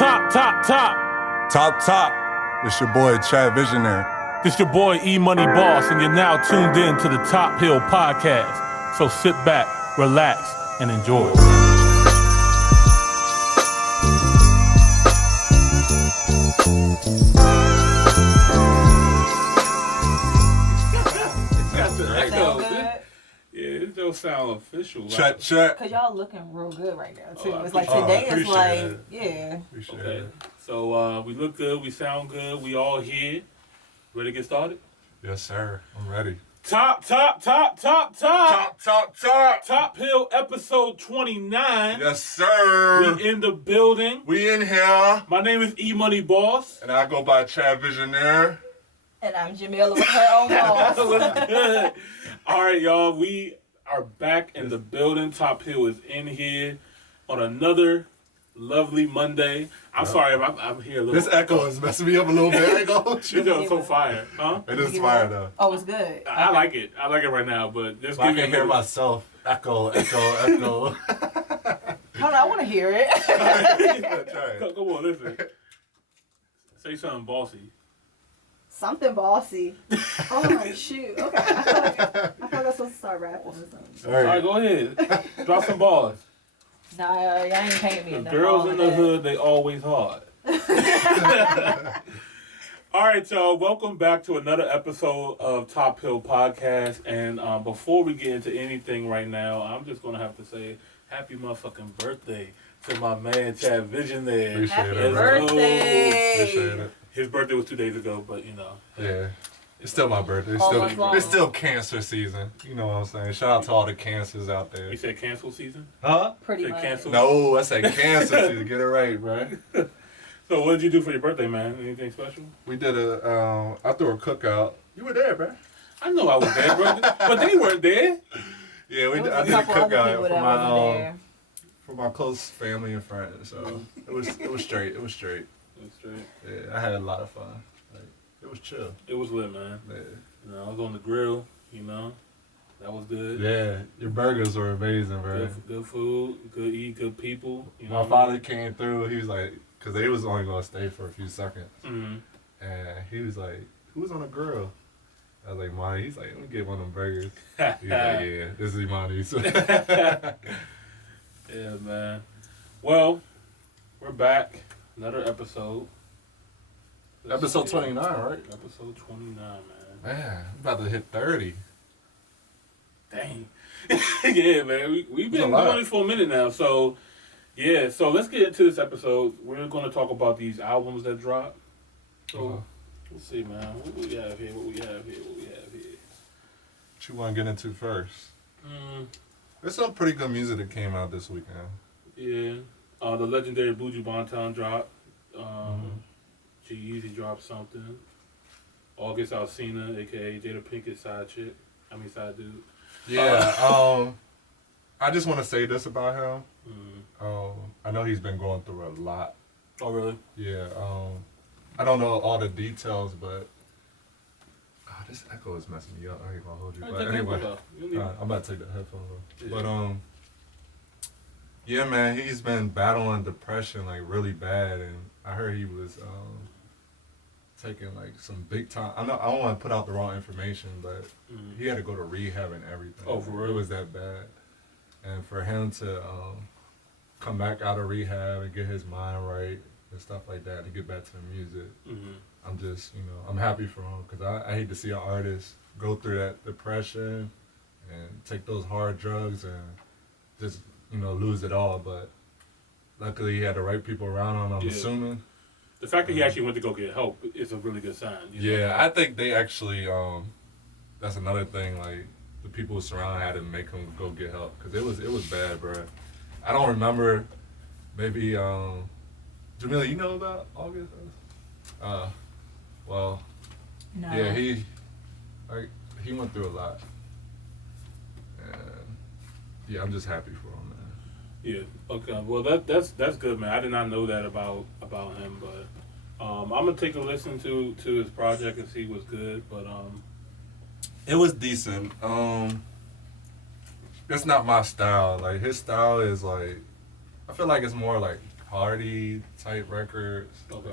Top. It's your boy, Chadvisionaire. This your boy, E-Money Boss, and you're now tuned in to the Top Hill Podcast. So sit back, relax, and enjoy. It don't sound official. Check. Cause y'all looking real good right now too. It's like today is like, yeah. Okay. So we look good, we sound good, we all here. Ready to get started? Yes, sir. I'm ready. Top Hill episode 29. Yes, sir. We in the building. We in here. My name is E-Money Boss. And I go by Chadvisionaire. And I'm Jamila with her own boss. What's good? All right, y'all. We are back in the building. Top Hill is in here on another lovely Monday. I'm sorry if I'm here a little. This echo is messing me up a little bit. I ain't gonna hold you. It's so fire, huh? It is fire though. Oh, it's good. I like it. I like it right now, but just I can hear myself. Echo. Hold on, I want to hear it. Come on, listen. Say something bossy. Something bossy. Oh, shoot. Okay. I feel like I'm supposed to start rapping or something. All right, go ahead. Drop some bars. Nah, y'all ain't paying me The enough. girls in the hood, they always hard. All right, y'all. Welcome back to another episode of Top Hill Podcast. And before we get into anything right now, I'm just going to have to say happy motherfucking birthday to my man, Chadvisionaire. Appreciate Happy it. birthday. Appreciate it. His birthday was 2 days ago, but you know. Yeah. It's still my birthday. It's still cancer season. You know what I'm saying? Shout out to all the cancers out there. You said cancel season? Huh? Pretty Said much. cancel? No, I said cancer season. Get it right, bro. So what did you do for your birthday, man? Anything special? We did I threw a cookout. You were there, bro. I know I was there, bro. But they weren't there. Yeah, I did a cookout for my close family and friends. So it was straight. It was straight. Yeah, I had a lot of fun. Like, it was chill. It was lit, man. Yeah. You know, I was on the grill, you know. That was good. Yeah, your burgers were amazing, bro. Good food, good eat, good people. You know my father came through. He was like, because they was only going to stay for a few seconds. Mm-hmm. And he was like, who was on the grill? I was like, Monty. He's like, let me get one of them burgers. He's like, yeah, this is Monty's. Yeah, man. Well, we're back. Another episode. Episode 29, right? Episode 29, man. Man, I'm about to hit 30. Dang. Yeah, man. We've been doing this for a minute now. So, yeah. So, let's get into this episode. We're going to talk about these albums that dropped. So, let's see, man. What we have here? What you want to get into first? There's some pretty good music that came out this weekend. Yeah. The legendary Buju Banton dropped. G-Eazy dropped something. August Alsina, a.k.a. Jada Pinkett side dude. Yeah. I just want to say this about him. I know he's been going through a lot. Oh, really? Yeah. I don't know all the details, but this echo is messing me up. I ain't gonna hold you. But anyway, I'm about to take the headphones off. Yeah. But yeah, man, he's been battling depression like really bad, and I heard he was taking like some big time. I don't want to put out the wrong information, but he had to go to rehab and everything. Oh, for real? It was that bad, and for him to come back out of rehab and get his mind right and stuff like that, and get back to the music. I'm just, I'm happy for him because I hate to see an artist go through that depression and take those hard drugs and just, lose it all. But luckily he had the right people around him, I'm assuming. The fact that he actually went to go get help is a really good sign. Yeah, I think they actually, that's another thing, like, the people who surround had to make him go get help because it was bad, bro. I don't remember, maybe, Jamila, you know about August? Well, no. Yeah, he went through a lot, and yeah, I'm just happy for him, man. Yeah. Okay. Well, that's good, man. I did not know that about him, but I'm gonna take a listen to his project and see what's good. But it was decent. It's not my style. Like his style is like, I feel like it's more like party type records. Okay.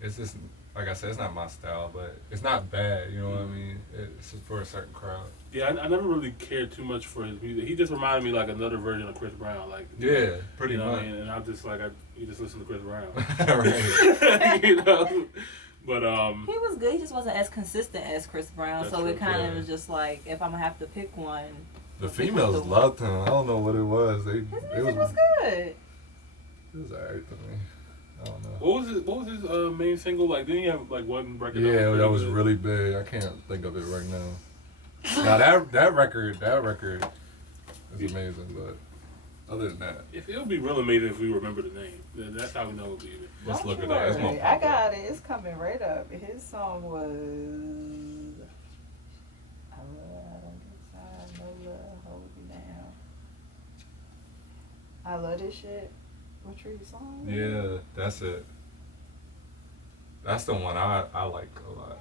It's just like I said, it's not my style, but it's not bad. You know what I mean? It's just for a certain crowd. Yeah, I never really cared too much for his music. He just reminded me like another version of Chris Brown. Like yeah, pretty much. What I mean? And I'm just like, you just listen to Chris Brown. Right. You know. But he was good. He just wasn't as consistent as Chris Brown. So it kind of was just like, if I'm gonna have to pick one. The females loved him. I don't know what it was. His music was good. It was alright to me. I don't know. What was his main single? Like, didn't he have like one record? Yeah, that was really big. I can't think of it right now. Now that record is amazing, but other than that, it would be real amazing if we remember the name. That's how we know it would be. Let's look it up. I got it. It's coming right up. His song was I don't get tired, no love, hold me down. I love this shit. What tree song? yeah, that's it. That's the one I like a lot.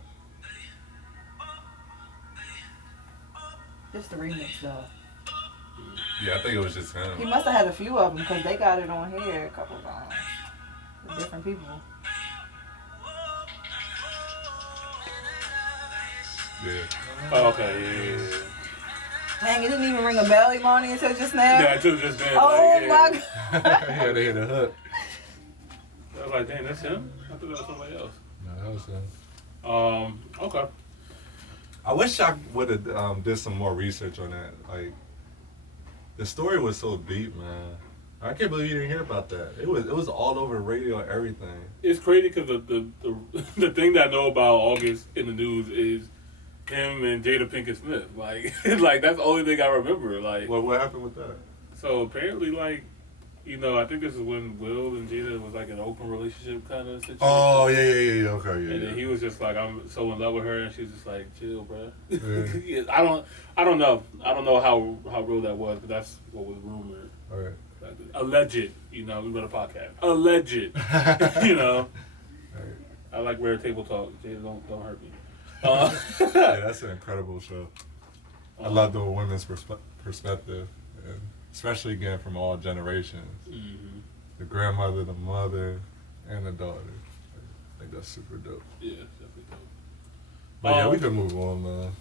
Just the remix though. Yeah, I think it was just him. He must have had a few of them because they got it on here a couple times with different people. Yeah. Oh, okay, yeah. Dang, it didn't even ring a bell, Imani, until just now. Yeah, until just then. Oh like, my god. Yeah, they hit a hook. I was like, dang, that's him? I thought that was somebody else. No, that was him. Okay. I wish I would have did some more research on that. Like, the story was so deep, man. I can't believe you didn't hear about that. It was all over the radio and everything. It's crazy because the thing that I know about August in the news is him and Jada Pinkett Smith. Like, like that's the only thing I remember. Like, What happened with that? So apparently, like, you know, I think this is when Will and Jada was like an open relationship kind of situation. Oh yeah, okay, yeah. And then he was just like, I'm so in love with her, and she was just like, chill, bro. Yeah. Yeah, I don't know how real that was, but that's what was rumored. All right. Alleged, you know, we run a podcast. Alleged, you know. Right. I like rare table talk. Jada, don't hurt me. Yeah, that's an incredible show. I love the women's perspective, and especially again from all generations. Mm-hmm. The grandmother, the mother, and the daughter. I think that's super dope. Yeah, definitely dope. But yeah, we can move on, man.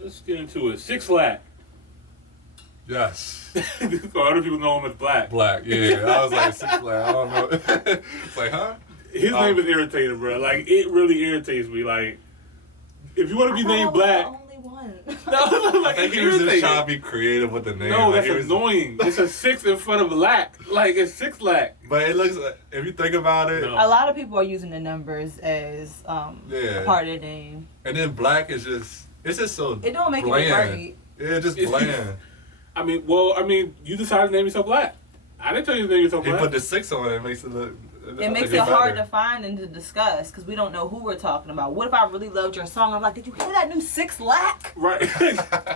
Let's get into it. Six Flag. Yes. For other people know him as Black. Black, yeah. I was like, Six Flag, I don't know. It's like, huh? His name is irritating, bro. Like, it really irritates me. Like, if you want to be named Black. The only one. No, like, I think he was just trying to be creative with the name. No, like, that's annoying. It's a 6 in front of Black. Like, it's 6 Black. But it looks like, if you think about it. No. A lot of people are using the numbers as Yeah. part of the name. And then Black is just, it's just so It don't make bland. it right. Yeah, just bland. I mean, you decided to name yourself Black. I didn't tell you to name yourself He Black. put the 6 on it, makes it look. It makes it hard to find and to discuss because we don't know who we're talking about. What if I really loved your song? I'm like, did you hear that new 6 Lack? Right.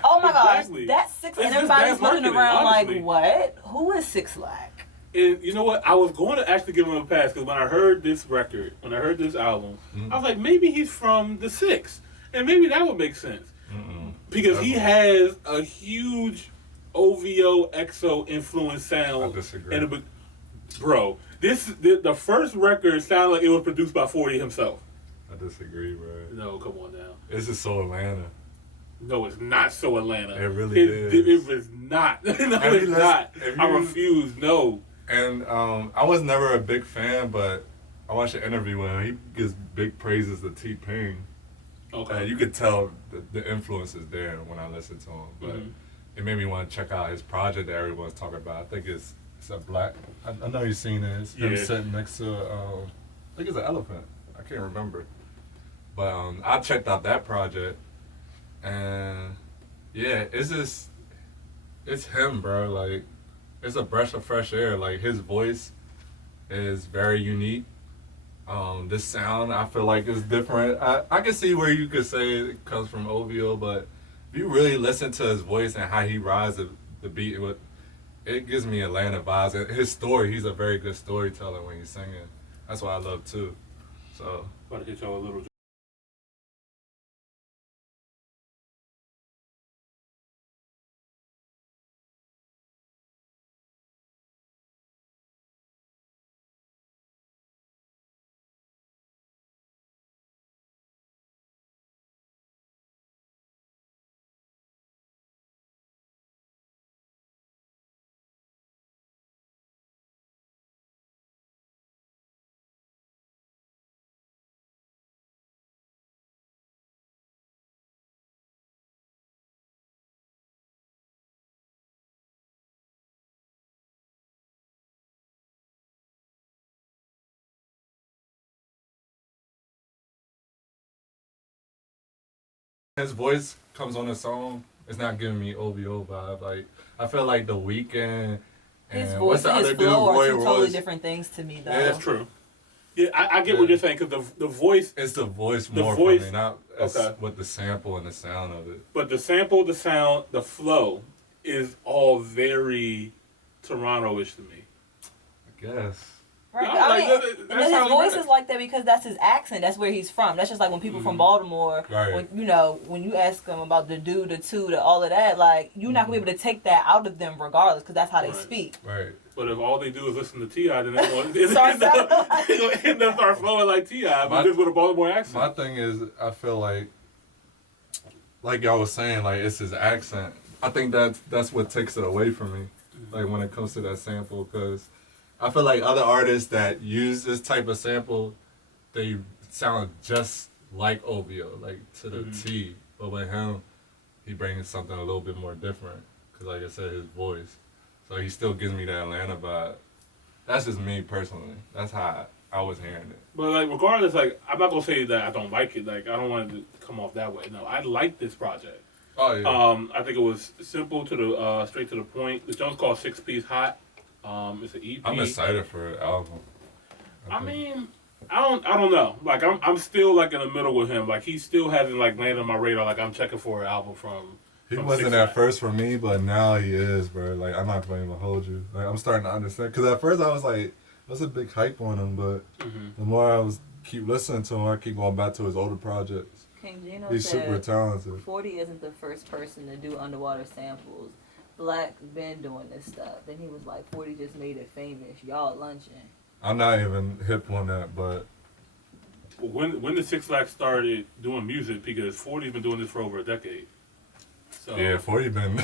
Oh my Exactly. gosh, that's 6. It's And just everybody's bad looking marketing, around honestly. like, what? Who is 6 Lack? And you know what? I was going to actually give him a pass because when I heard this record, when I heard this album, I was like, maybe he's from the 6. And maybe that would make sense. Because he has a huge OVO, EXO influence sound. I disagree. And bro, the first record sounded like it was produced by 40 himself. I disagree, bro. No, come on now. This is so Atlanta. No, it's not so Atlanta. It really is. It was not. No, it's not. I refuse. No. And I was never a big fan, but I watched an interview when he gives big praises to T-Pain. Okay. You could tell the influence is there when I listened to him. But it made me want to check out his project that everyone's talking about. I think it's a Black. I know you've seen it. It's him sitting next to, I think it's an elephant. I can't remember. But I checked out that project. And yeah, it's him, bro. Like, it's a breath of fresh air. Like, his voice is very unique. This sound, I feel like, is different. I can see where you could say it comes from OVO, but if you really listen to his voice and how he rides the beat, it gives me Atlanta vibes. And his story, he's a very good storyteller when he's singing. That's what I love, too. So, About to hit y'all a little his voice comes on the song, it's not giving me OVO vibe. Like I feel like The Weeknd his and voice what's the and other his dude, flow are Roy two totally Royce. different things to me, though. Yeah, that's true. Yeah, I get what you're saying because the voice. It's the voice The more voice- for me, not okay. with the sample and the sound of it. But the sample, the sound, the flow is all very Toronto-ish to me. I guess. Right. Yeah, I like, mean, that's and then how his he voice rap. is like that because that's his accent. That's where he's from. That's just like when people from Baltimore, Right. when you ask them about the do, the two, the all of that, like you're not gonna be able to take that out of them regardless because that's how they Right. speak. Right. But if all they do is listen to T.I., then they're going to Start end up start flowing like T.I., but just with a Baltimore accent. My thing is, I feel like y'all was saying, like it's his accent. I think that's what takes it away from me, like when it comes to that sample, because I feel like other artists that use this type of sample, they sound just like OVO, like to the T. But with him, he brings something a little bit more different, because like I said, his voice. So he still gives me that Atlanta vibe. That's just me personally. That's how I was hearing it. But like, regardless, like I'm not gonna say that I don't like it. Like I don't want it to come off that way. No, I like this project. Oh yeah. I think it was simple to the straight to the point. The joint's called 6 Piece Hot. It's an EP. I'm excited for the album. I mean, I don't know. Like I'm still like in the middle with him. Like he still hasn't like landed on my radar. Like I'm checking for an album from. He from wasn't 6 at Piece. first for me, but now he is, bro. Like I'm not going to even hold you. Like I'm starting to understand. Cause at first I was like, "What's a big hype on him?" But the more I keep listening to him, I keep going back to his older projects. King Gino He's said super talented. 40 isn't the first person to do underwater samples. Black been doing this stuff. Then he was like, 40 just made it famous. Y'all lunching. I'm not even hip on that, but When the 6 Lack started doing music, because 40's been doing this for over a decade. So yeah, 40 been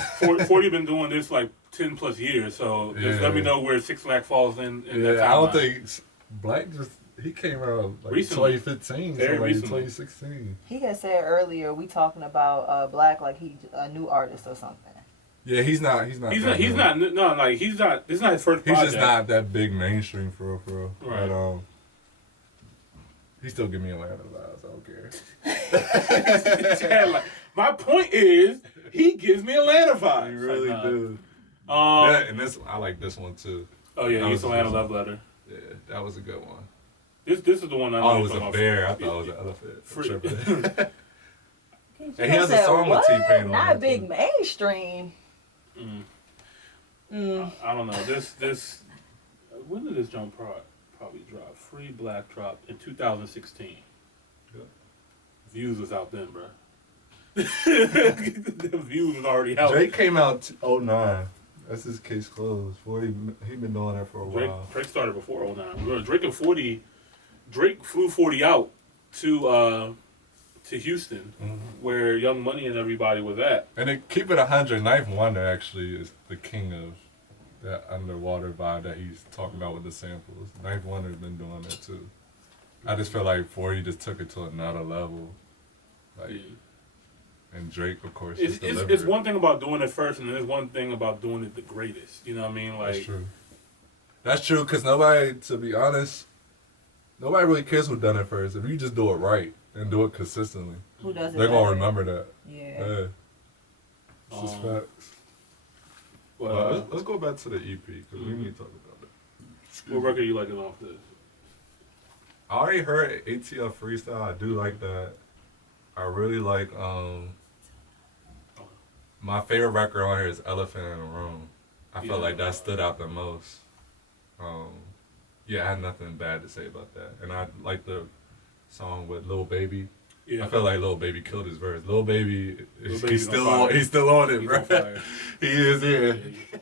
40 been doing this like 10 plus years. So just let me know where 6 Lack falls in that yeah. timeline. I don't think Black he came out like Recently. 2015, Very so like recently. 2016. He had said earlier we talking about Black like he a new artist or something. Yeah, he's not. He's not. No, like he's not. This is not his first He's project. just not that big mainstream for real. Right. But he still give me Atlanta vibes. I don't care. Chad, like, my point is, he gives me Atlanta vibes. You really Like, do. nah. Yeah, and this I like this one too. Oh yeah, That East was Atlanta the- Love Letter. Yeah, that was a good one. This is the one I know. Oh, it you're was talking a about. bear. I thought it was an elephant. Free- Tripping. King And he has a said, song with "What? T-Pain on Not it, big too." mainstream. I don't know. This when did this jump probably drop? Free Black dropped in 2016. Yeah. Views was out then, bro. The Views was already out. Drake came out 09. That's his case closed. 40. He been doing that for a while. Drake started before 09. Remember, Drake and 40. Drake flew 40 out to Houston, where Young Money and everybody was at. And then keep it 100. Knife Wonder actually is the king of that underwater vibe that he's talking about with the samples. Knife Wonder's been doing that too. I just feel like 40 just took it to another level. Like, Yeah. and Drake, of course, It's, just it's, delivered it's it. one thing about doing it first, and there's one thing about doing it the greatest. You know what I mean? Like, That's true. That's true, because nobody, to be honest, nobody really cares who done it first. If you just do it right and do it consistently, Who does it? they're going to better? remember that. Yeah. Yeah. It's just facts. well, Let's go back to the EP, because we need to talk about it. what record you liking off this? I already heard ATL Freestyle. I do like that. I really like, my favorite record on here is Elephant in the Room. I felt like that stood out the most. Yeah, I had nothing bad to say about that. And I like the song with Lil Baby. Yeah. I feel like Lil Baby killed his verse. Lil Baby, Lil he's Baby's still on fire. he's still on it, He's bro. on fire. He is, yeah. Yeah.